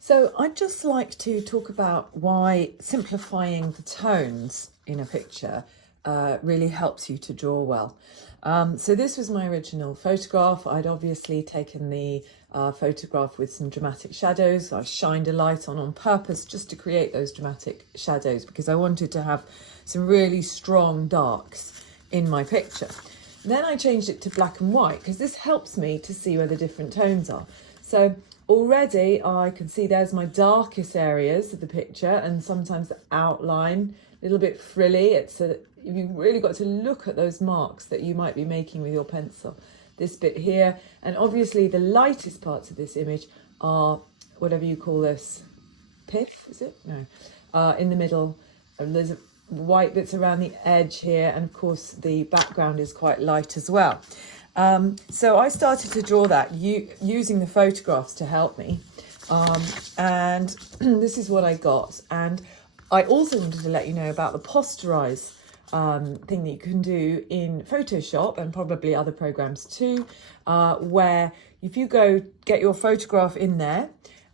So I'd just like to talk about why simplifying the tones in a picture really helps you to draw well. So this was my original photograph. I'd obviously taken the photograph with some dramatic shadows. I shined a light on purpose just to create those dramatic shadows because I wanted to have some really strong darks in my picture. Then I changed it to black and white because this helps me to see where the different tones are. So already I can see there's my darkest areas of the picture, and sometimes the outline, a little bit frilly. You've really got to look at those marks that you might be making with your pencil. This bit here, and obviously the lightest parts of this image are whatever you call this, pith, is it? No, in the middle. There's white bits around the edge here, and of course the background is quite light as well. So I started to draw that using the photographs to help me, and this is what I got. And I also wanted to let you know about the posterize thing that you can do in Photoshop and probably other programs too, where if you go get your photograph in there,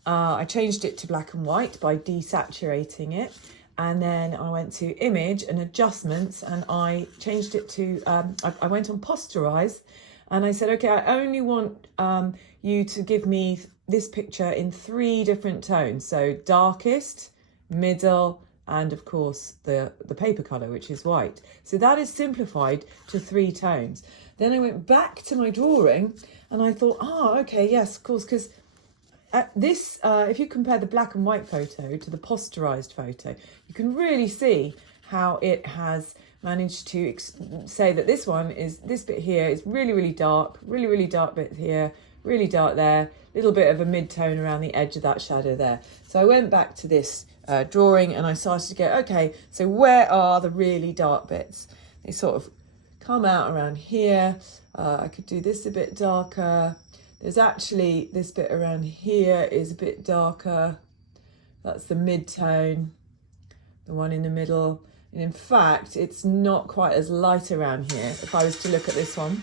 I changed it to black and white by desaturating it. And then I went to image and adjustments, and I changed it to, I went on posterize, and I said, okay, I only want you to give me this picture in 3 different tones. So darkest, middle, and of course the paper color, which is white. So that is simplified to 3 tones. Then I went back to my drawing and I thought, okay, yes, of course, because this, if you compare the black and white photo to the posterized photo, you can really see how it has managed to say that this bit here is really, really dark bit here, really dark there, little bit of a mid-tone around the edge of that shadow there. So I went back to this drawing and I started to go, okay, so where are the really dark bits? They sort of come out around here. I could do this a bit darker. There's actually this bit around here is a bit darker. That's the mid-tone, the one in the middle. And in fact, it's not quite as light around here. If I was to look at this one,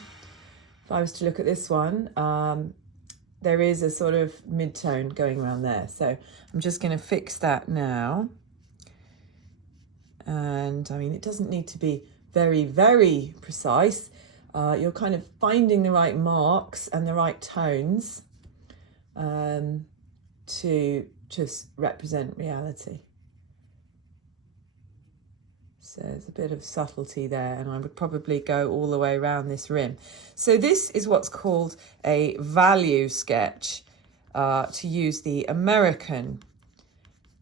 there is a sort of mid-tone going around there. So I'm just going to fix that now. And I mean, it doesn't need to be very, very precise. You're kind of finding the right marks and the right tones to just represent reality. So there's a bit of subtlety there, and I would probably go all the way around this rim. So this is what's called a value sketch, to use the American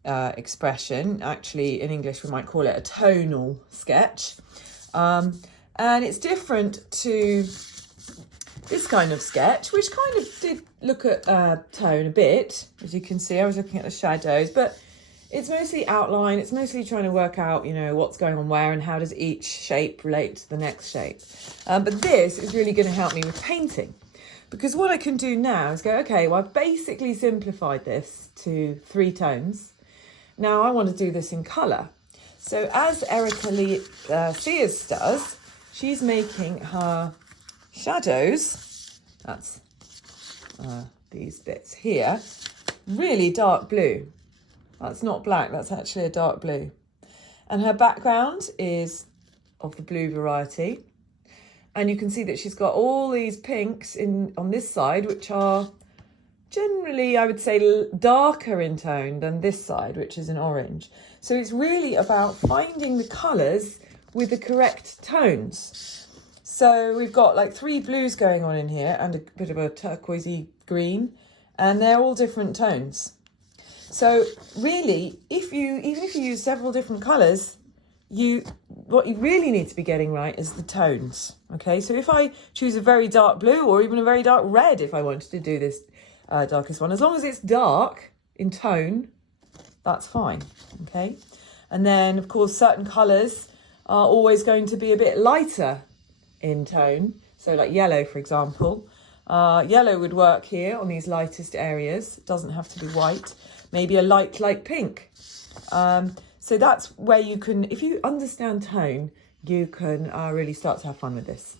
expression. Actually, in English, we might call it a tonal sketch. And it's different to this kind of sketch, which kind of did look at tone a bit. As you can see, I was looking at the shadows, but it's mostly outline. It's mostly trying to work out, what's going on where and how does each shape relate to the next shape. But this is really going to help me with painting, because what I can do now is go, okay, well, I've basically simplified this to 3 tones. Now I want to do this in colour. So as Erica Lee Sears does, she's making her shadows, that's these bits here, really dark blue. That's not black, that's actually a dark blue. And her background is of the blue variety. And you can see that she's got all these pinks on this side, which are generally, I would say, darker in tone than this side, which is an orange. So it's really about finding the colours with the correct tones. So we've got like 3 blues going on in here and a bit of a turquoisey green, and they're all different tones. So really, even if you use several different colours, what you really need to be getting right is the tones. Okay, so if I choose a very dark blue or even a very dark red, if I wanted to do this darkest one, as long as it's dark in tone, that's fine. Okay, and then of course certain colours are always going to be a bit lighter in tone. So like yellow, for example, yellow would work here on these lightest areas. It doesn't have to be white. Maybe a light pink. So that's where you can, if you understand tone, you can really start to have fun with this.